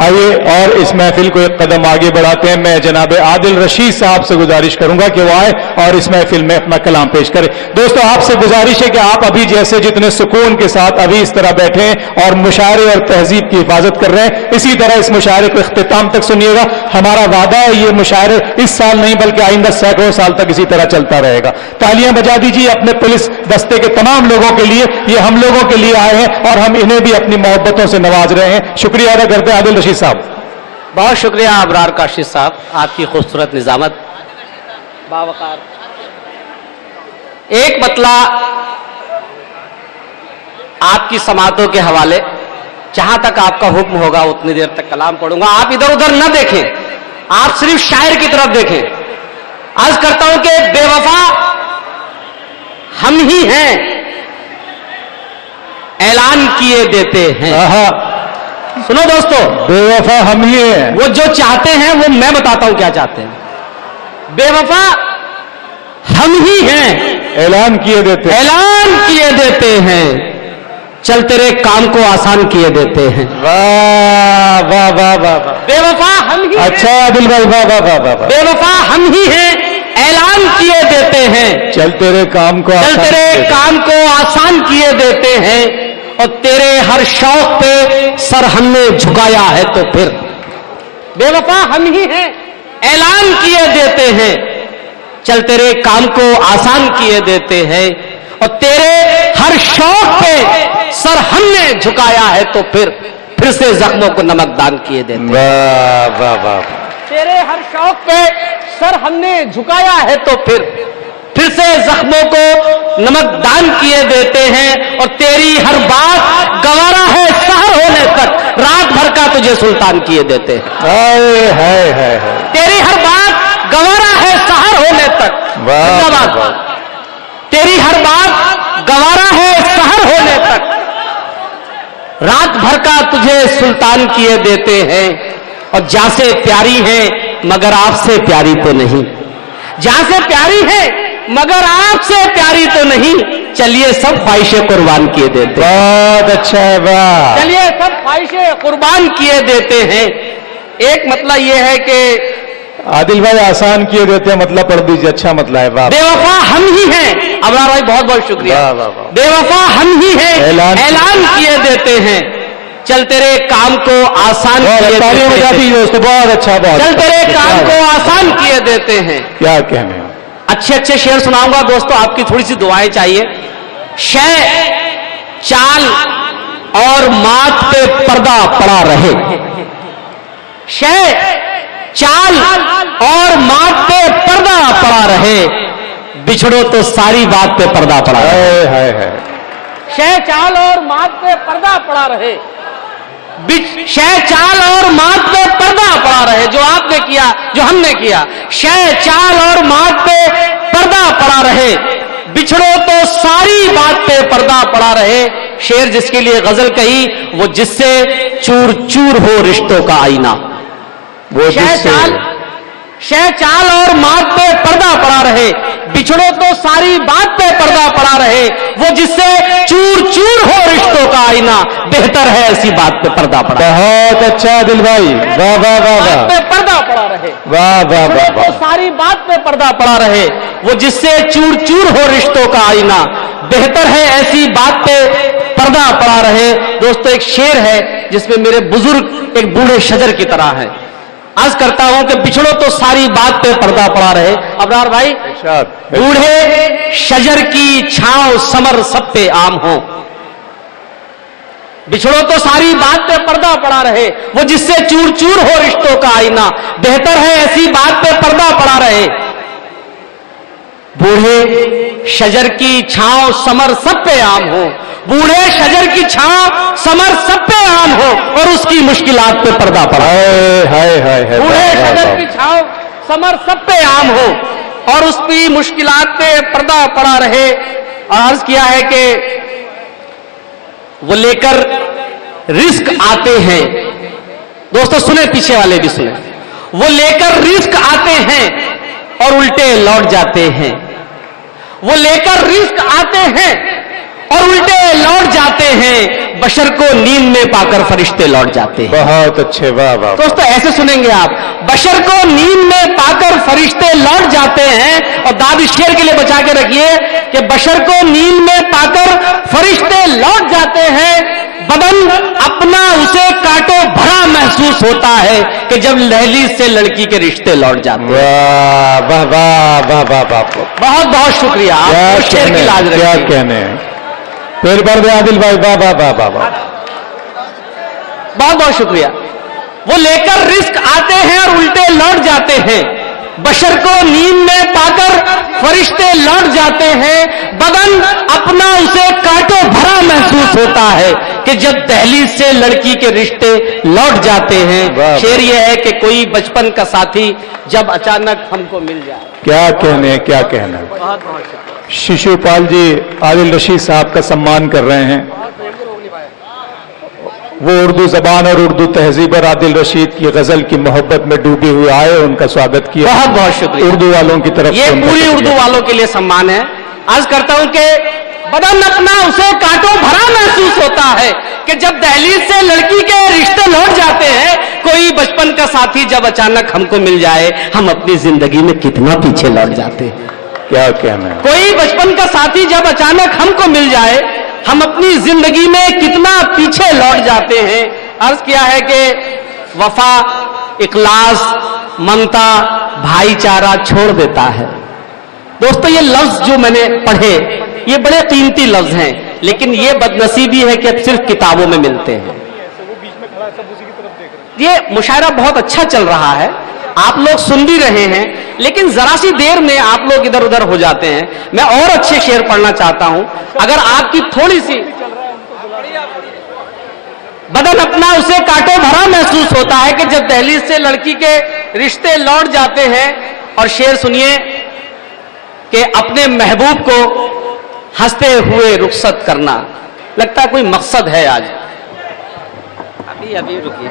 आइए और इस महफिल को एक कदम आगे बढ़ाते हैं। मैं जनाब आदिल रशीद साहब से गुजारिश करूंगा कि वो आए और इस महफिल में अपना कलाम पेश करें। दोस्तों, आपसे गुजारिश है कि आप अभी जैसे जितने सुकून के साथ अभी इस तरह बैठे हैं और मुशायरे और तहजीब की हिफाजत कर रहे हैं, इसी तरह इस मुशायरे को इख्तिताम तक सुनिएगा। हमारा वादा है ये मुशायरे इस साल नहीं बल्कि आइंदा सैकड़ों साल तक इसी तरह चलता रहेगा। तालियां बजा दीजिए अपने पुलिस दस्ते के तमाम लोगों के लिए। ये हम लोगों के लिए आए हैं और हम इन्हें भी अपनी मोहब्बतों से नवाज रहे हैं। शुक्रिया अदा करते हैं आदिल रशीद साहब। बहुत शुक्रिया अबरार काशिद साहब, आपकी खूबसूरत निजामत बावकार। एक मतला आपकी समातों के हवाले, जहां तक आपका हुक्म होगा उतनी देर तक कलाम पढ़ूंगा। आप इधर उधर न देखें, आप सिर्फ शायर की तरफ देखें। अर्ज करता हूं कि बेवफा हम ही हैं, ऐलान किए देते हैं। सुनो दोस्तों, बेवफा हम ही हैं। वो जो चाहते हैं वो मैं बताता हूं क्या चाहते हैं। बेवफा हम ही हैं, ऐलान किए देते हैं। ऐलान किए देते हैं, चल तेरे काम को आसान किए देते हैं। वाह वाह वाह वाह वाह। बेवफा हम ही हैं। अच्छा आदिल भाई, वाह वाह वाह वाह। बेवफा हम ही हैं, ऐलान किए देते हैं, चल तेरे काम को चल तेरे काम को आसान किए देते हैं। और तेरे हर शौक पे सर हमने झुकाया है तो फिर। बेवफा हम ही हैं, ऐलान किए देते हैं, चल तेरे काम को आसान किए देते हैं। और तेरे हर शौक पे सर हमने झुकाया है तो फिर से जख्मों को नमक दान किए देते हैं। वाह वाह वाह। तेरे हर शौक पे सर हमने झुकाया है तो फिर से जख्मों को नमक दान किए देते हैं। और तेरी हर बात गवारा है सहर होने तक, रात भर का तुझे सुल्तान किए देते हैं। है। तेरी हर बात गवारा है सहर होने तक। वाह। तेरी हर बात गवारा है सहर होने तक, रात भर का तुझे सुल्तान किए देते हैं। और जहां से प्यारी है मगर आपसे प्यारी तो नहीं, जहां से प्यारी है मगर आपसे प्यारी तो नहीं, चलिए सब ख्वाहिशें कुर्बान किए देते हैं। बहुत अच्छा है, वाह। चलिए सब ख्वाहिशें कुर्बान किए देते हैं। एक मतलब यह है कि आदिल भाई आसान किए देते हैं, मतलब पढ़ दीजिए, अच्छा मतलब है, वाह। बेवफा हम ही हैं। अबरार भाई बहुत बहुत शुक्रिया। वाह वाह वाह। बेवफा हम ही हैं, ऐलान किए देते हैं, चल तेरे काम को आसान किए देते हैं। दोस्तों बहुत अच्छा, बहुत चल तेरे काम को आसान किए देते हैं। क्या कहने। अच्छे अच्छे शेर सुनाऊंगा दोस्तों, आपकी थोड़ी सी दुआएं चाहिए। शय चाल और मात पे पर्दा पड़ा रहे, शय चाल और मात पे पर्दा पड़ा रहे, बिछड़ो तो सारी बात पे पर्दा पड़ा रहे। शय चाल और मात पे पर्दा पड़ा रहे, शय चाल और मात पे पर्दा पड़ा रहे। जो आपने किया, जो हमने किया, शय चाल और मात पे पर्दा पड़ा रहे, बिछड़ो तो सारी बात पे पर्दा पड़ा रहे। शेर जिसके लिए गजल कही, वो जिससे चूर चूर हो रिश्तों का आईना। वो शय चाल और मात पे पर्दा पड़ा रहे, बिछड़ो तो सारी बात पे पर्दा पड़ा रहे, वो जिससे चूर चूर हो रिश्तों का आईना। बेहतर है ऐसी बात पे पर्दा पड़ा। बहुत अच्छा दिल भाई, वाह वाह वाह वाह। पे पर्दा पड़ा रहे, वाह वाह वाह। तो सारी बात पे पर्दा पड़ा रहे, वो जिससे चूर चूर हो रिश्तों का आईना। बेहतर है ऐसी बात पे पर्दा पड़ा रहे। दोस्तों, एक शेर है जिसमें मेरे बुजुर्ग एक बूढ़े शजर की तरह है। अर्ज करता हूं कि बिछड़ो तो सारी बात पे पर्दा पड़ा रहे। अबरार भाई, बूढ़े शजर की छांव समर सब पे आम हो, बिछड़ो तो सारी बात पे पर्दा पड़ा रहे, वो जिससे चूर चूर हो रिश्तों का आईना। बेहतर है ऐसी बात पे पर्दा पड़ा रहे, बूढ़े शजर की छांव समर सब पे आम हो, बूढ़े शजर की छांव समर सब पे आम हो, और उसकी मुश्किलात पे पर्दा पड़ा। बूढ़े शजर की छांव समर सब पे आम हो, और उसकी मुश्किलात पे पर्दा पड़ा रहे। और अर्ज किया है कि वो लेकर रिस्क आते हैं। दोस्तों सुने, पीछे वाले भी सुने। वो लेकर रिस्क आते हैं और उल्टे लौट जाते हैं। वो लेकर रिस्क आते हैं और उल्टे लौट जाते हैं, बशर को नींद में पाकर फरिश्ते लौट जाते हैं। बहुत अच्छे, वाह वाह। दोस्तों ऐसे सुनेंगे आप, बशर को नींद में पाकर फरिश्ते लौट जाते हैं। और दाद इस शेर के लिए बचा के रखिए कि बशर को नींद में पाकर फरिश्ते लौट जाते हैं, बदन अपना उसे कांटो भरा महसूस होता है कि जब दहलीज से लड़की के रिश्ते लौट जाते हैं। वाह वाह वाह वाह वाह वाह। बहुत बहुत शुक्रिया, आप शेर की लाज रखिए। क्या कहने हैं, फिर पढ़ दे आदिल भाई, वाह वाह वाह वाह वाह। बहुत बहुत शुक्रिया। वो लेकर रिस्क आते हैं और उल्टे लौट जाते हैं, बशर को नींद में पाकर फरिश्ते लौट जाते हैं, बदन अपना उसे कांटो भरा महसूस होता है कि जब दहलीज से लड़की के रिश्ते लौट जाते हैं। शेर यह है कि कोई बचपन का साथी जब अचानक हमको मिल जाए। क्या कहने, क्या कहना। बहुत बहुत शिशुपाल जी आदिल रशीद साहब का सम्मान कर रहे हैं। वो उर्दू जबान और उर्दू तहजीब और आदिल रशीद की गजल की मोहब्बत में डूबे हुए आए, उनका स्वागत किया। बहुत बहुत शुक्रिया उर्दू वालों की तरफ ये से उनका पूरी शुक्रिया। उर्दू वालों के लिए सम्मान है। आज करता हूं कि बदन अपना उसे कांटो भरा महसूस होता है कि जब दहलीज से लड़की के रिश्ते लौट जाते हैं, कोई बचपन का साथी जब अचानक हमको मिल जाए, हम अपनी जिंदगी में कितना पीछे लौट जाते हैं। क्या कहना है। कोई बचपन का साथी जब अचानक हमको मिल जाए, हम अपनी जिंदगी में कितना पीछे लौट जाते हैं। अर्ज किया है कि वफा, इखलास, ममता, भाईचारा छोड़ देता है। दोस्तों ये लफ्ज जो मैंने पढ़े ये बड़े कीमती लफ्ज हैं, लेकिन ये बदनसीबी है कि अब सिर्फ किताबों में मिलते हैं। ये मुशायरा बहुत अच्छा चल रहा है, आप लोग सुन भी रहे हैं, लेकिन जरा सी देर में आप लोग इधर उधर हो जाते हैं। मैं और अच्छे शेर पढ़ना चाहता हूं, अगर आपकी थोड़ी सी बदन अपना उसे कांटो भरा महसूस होता है कि जब दहलीज से लड़की के रिश्ते लौट जाते हैं। और शेर सुनिए कि अपने महबूब को हंसते हुए रुखसत करना। लगता है कोई मकसद है आज। अभी रुकिए,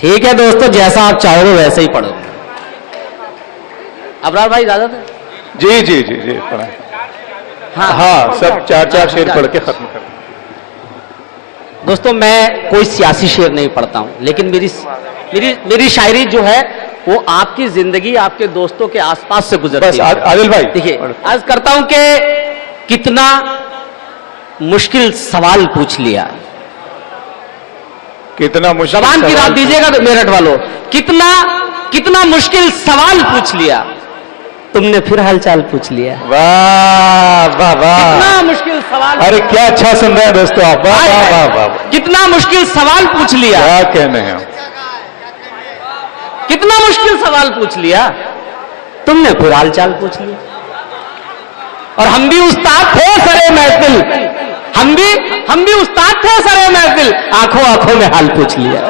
ठीक है दोस्तों, जैसा आप चाहोगे वैसे ही पढ़ो। अबरार भाई इजाजत है? जी जी जी जी पढ़ाएं। हाँ हाँ, सब चार चार शेर पढ़ के खत्म कर। दोस्तों मैं कोई सियासी शेर नहीं पढ़ता हूं, लेकिन मेरी शायरी जो है वो आपकी जिंदगी, आपके दोस्तों के आसपास से गुजरती है। आदिल भाई देखिए, आज करता हूं कि कितना मुश्किल सवाल पूछ लिया। कितना मुश्किल जबान की रात दीजिएगा तो मेरठ वालों, कितना मुश्किल सवाल पूछ लिया, तुमने फिर हालचाल पूछ लिया। वाह वाह वाह, कितना मुश्किल सवाल। अरे क्या अच्छा सुन रहे हैं दोस्तों आप, वाह वाह वाह वाह। कितना मुश्किल सवाल पूछ लिया, क्या कहने हैं। कितना मुश्किल सवाल पूछ लिया, तुमने फिर हालचाल पूछ लिया। और हम भी उस्ताद थे सरे महफिल, हम भी उस्ताद थे सरे महफिल, आंखों आंखों में हाल पूछ लिया।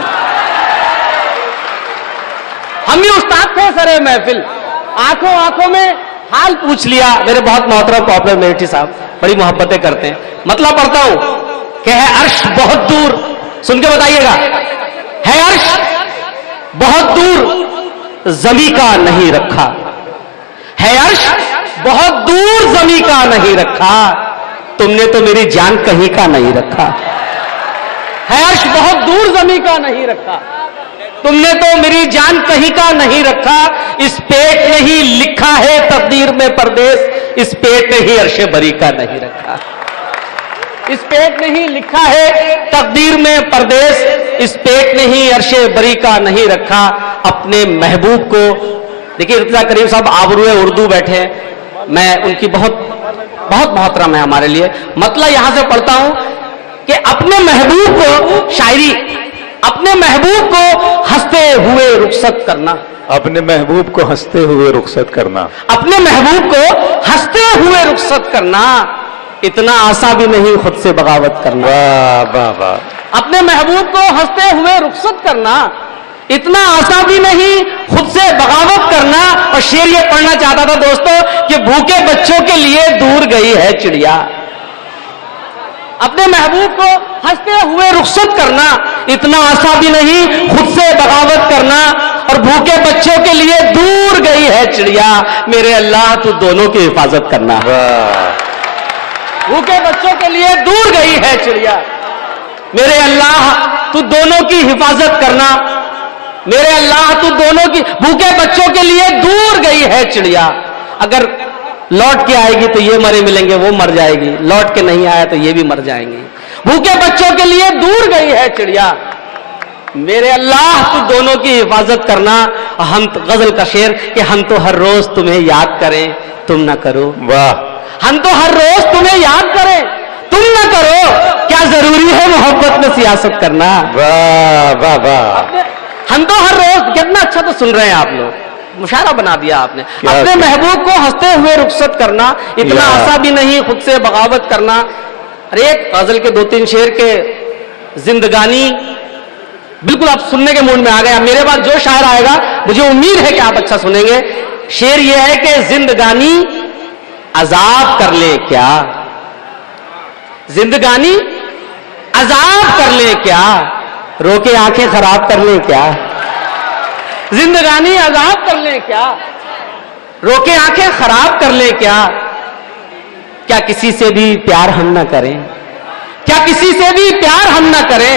हम भी उस्ताद थे सरे महफिल, आंखों आंखों में हाल पूछ लिया। मेरे बहुत मोहतरम पॉपुलर मेरिटी साहब बड़ी मोहब्बतें करते हैं। मतलब पढ़ता हूं कि है अर्श बहुत दूर, सुन के बताइएगा, है अर्श बहुत दूर जमी का नहीं रखा, है अर्श बहुत दूर जमी का नहीं रखा, तुमने तो मेरी जान कहीं का नहीं रखा। है अर्श बहुत दूर जमी का नहीं रखा, तुमने तो मेरी जान कहीं का नहीं रखा। इस पेट ने ही लिखा है तकदीर में परदेश, इस पेट ने ही अर्शे बरी का नहीं रखा। इस पेट ने ही लिखा है तकदीर में परदेश, इस पेट ने ही अर्शे बरी का नहीं रखा। अपने महबूब को देखिए, इर्तिजा करीम साहब आबरूए उर्दू बैठे, मैं उनकी बहुत बहुत मोहतरम है हमारे लिए। मतलब यहां से पढ़ता हूं कि अपने महबूब को शायरी, अपने महबूब को हंसते हुए रुखसत करना, अपने महबूब को हंसते हुए रुखसत करना, अपने महबूब को हंसते हुए रुखसत करना, इतना आसा भी नहीं खुद से बगावत करना। वाह वाह वाह। अपने महबूब को हंसते हुए रुखसत करना, इतना आसा भी नहीं खुद से बगावत करना। और शेर ये पढ़ना चाहता था दोस्तों कि भूखे बच्चों के लिए दूर गई है चिड़िया। अपने महबूब को हंसते हुए रुखसत करना, इतना आसा भी नहीं खुद से बगावत करना। और भूखे बच्चों के लिए दूर गई है चिड़िया। मेरे अल्लाह तू दोनों की हिफाजत करना। भूखे बच्चों के लिए दूर गई है चिड़िया, मेरे अल्लाह तू दोनों की हिफाजत करना। मेरे अल्लाह तू दोनों की, भूखे बच्चों के लिए दूर गई है चिड़िया। अगर लौट के आएगी तो ये मरे मिलेंगे, वो मर जाएगी। लौट के नहीं आया तो ये भी मर जाएंगे। भूखे बच्चों के लिए दूर गई है चिड़िया, मेरे अल्लाह तू दोनों की हिफाजत करना। हम गजल का शेर कि हम तो हर रोज तुम्हें याद करें तुम ना करो। वाह। हम तो हर रोज तुम्हें याद करें तुम ना करो, क्या जरूरी है मोहब्बत में सियासत करना। वाह वाह वाह। हम तो हर रोज, कितना अच्छा तो सुन रहे हैं आप लोग, मुशायरा बना दिया आपने। अपने महबूब को हंसते हुए रुखसत करना, इतना आसा भी नहीं खुद से बगावत करना। अरे एक गजल के 2-3 शेर के जिंदगानी, बिल्कुल आप सुनने के मूड में आ गए। मेरे बाद जो शायर आएगा मुझे उम्मीद है कि आप अच्छा सुनेंगे। शेर यह है कि जिंदगानी अजाब कर ले क्या, जिंदगानी अजाब कर ले क्या, रोके आंखें खराब कर ले क्या। जिंदगानी अजाब कर ले क्या, रोके आंखें खराब कर ले क्या। क्या किसी से भी प्यार हम ना करें, क्या किसी से भी प्यार हम ना करें,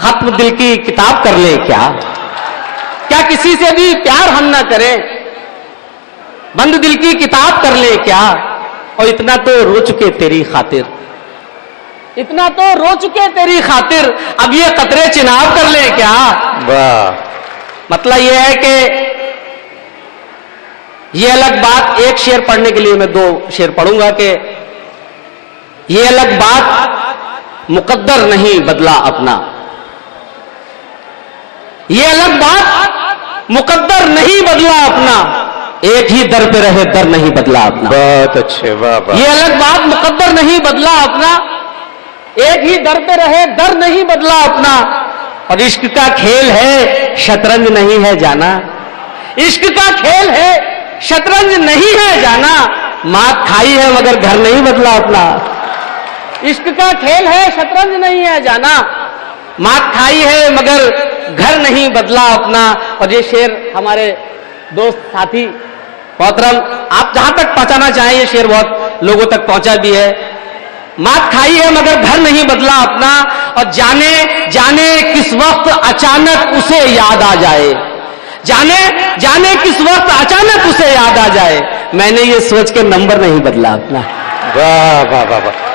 खत्म दिल की किताब कर ले क्या। क्या किसी से भी प्यार हम ना करें, बंद दिल की किताब कर ले क्या। और इतना तो रो चुके तेरी खातिर, इतना तो रो चुके तेरी खातिर, अब ये कतरे चिनाब कर ले क्या। वाह। मतलब यह है कि ये अलग बात, एक शेर पढ़ने के लिए मैं 2 शेर पढ़ूंगा कि ये अलग बात मुकद्दर नहीं बदला अपना, ये अलग बात मुकद्दर नहीं बदला अपना, एक ही दर पे रहे दर नहीं बदला अपना। बहुत अच्छे, वाह वाह। ये अलग बात मुकद्दर नहीं बदला अपना, एक ही दर पे रहे दर नहीं बदला अपना। और इश्क का खेल है शतरंज नहीं है जाना, इश्क का खेल है शतरंज नहीं है जाना, मात खाई है मगर घर नहीं बदला अपना। इश्क का खेल है शतरंज नहीं है जाना, मात खाई है मगर घर नहीं बदला अपना। और ये शेर हमारे दोस्त साथी मोहतरम आप जहां तक पहुंचाना चाहें, ये शेर बहुत लोगों तक पहुंचा भी है। मात खाई है मगर घर नहीं बदला अपना, और जाने जाने किस वक्त अचानक उसे याद आ जाए, जाने जाने किस वक्त अचानक उसे याद आ जाए, मैंने ये सोच के नंबर नहीं बदला अपना। वाह वाह वाह वाह।